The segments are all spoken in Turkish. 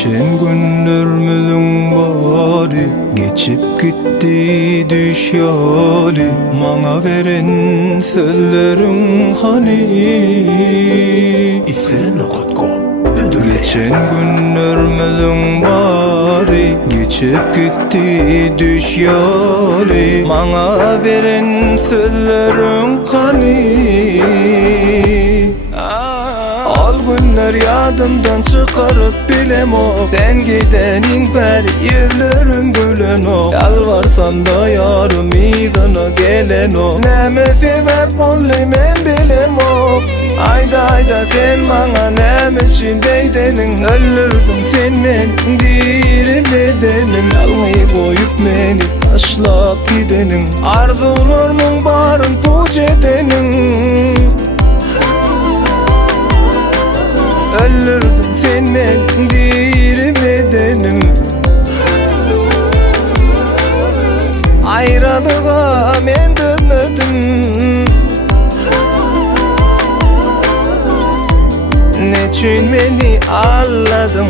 Geçen günlerimizdin bari geçip gitti düş yali. Mana veren sözlerin hani Geçen günlerimizin bari geçip gitti düş yali. Mana veren sözlerin hani Al günler yadımdan çıkarıp bilem o. Sen gidenin beri yerlerim gülen o. Yalvarsam da yarım izana gelen o. Neme sebep olay men bilem o. Ayda sen bana neme için deydenin. Öldürdün sen men dirim bedenim. Yalmayı koyup beni taşlap gidenin. Arzularımın barın puç edenin. Öldürdün sen men dirim bedenim. Ayrılığa men dönmedim. Neçün beni ağladın.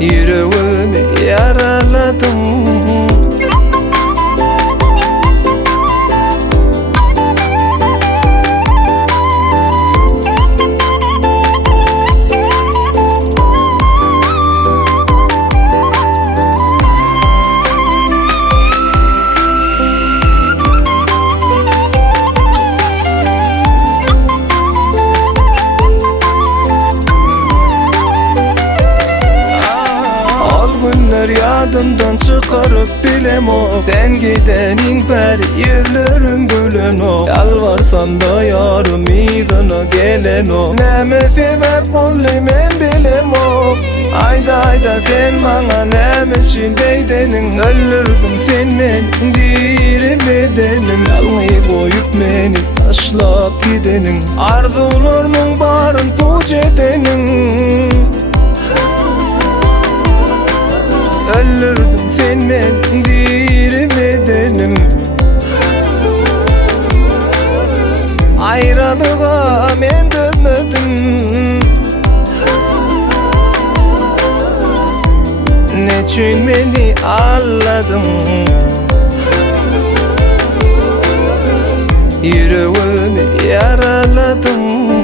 Yüreğimi yaraladın. Yadımdan çıkarıp bilem o. Sen gidenin beri yerlerim gülen o. Yalvarsam da yarım izana gelen o. Neme sebep olay men bilem o. Ayda sen bana neme için deydenin. Öldürdün sen men dirim bedenim. Yalmayı koyup beni taşlap gidenin. Arzularımın barın puç edenin. Öldürdün sen men dirim bedenim. Ayrılığa men dönmedim. Neçün beni ağladın. Yüreğimi yaraladın.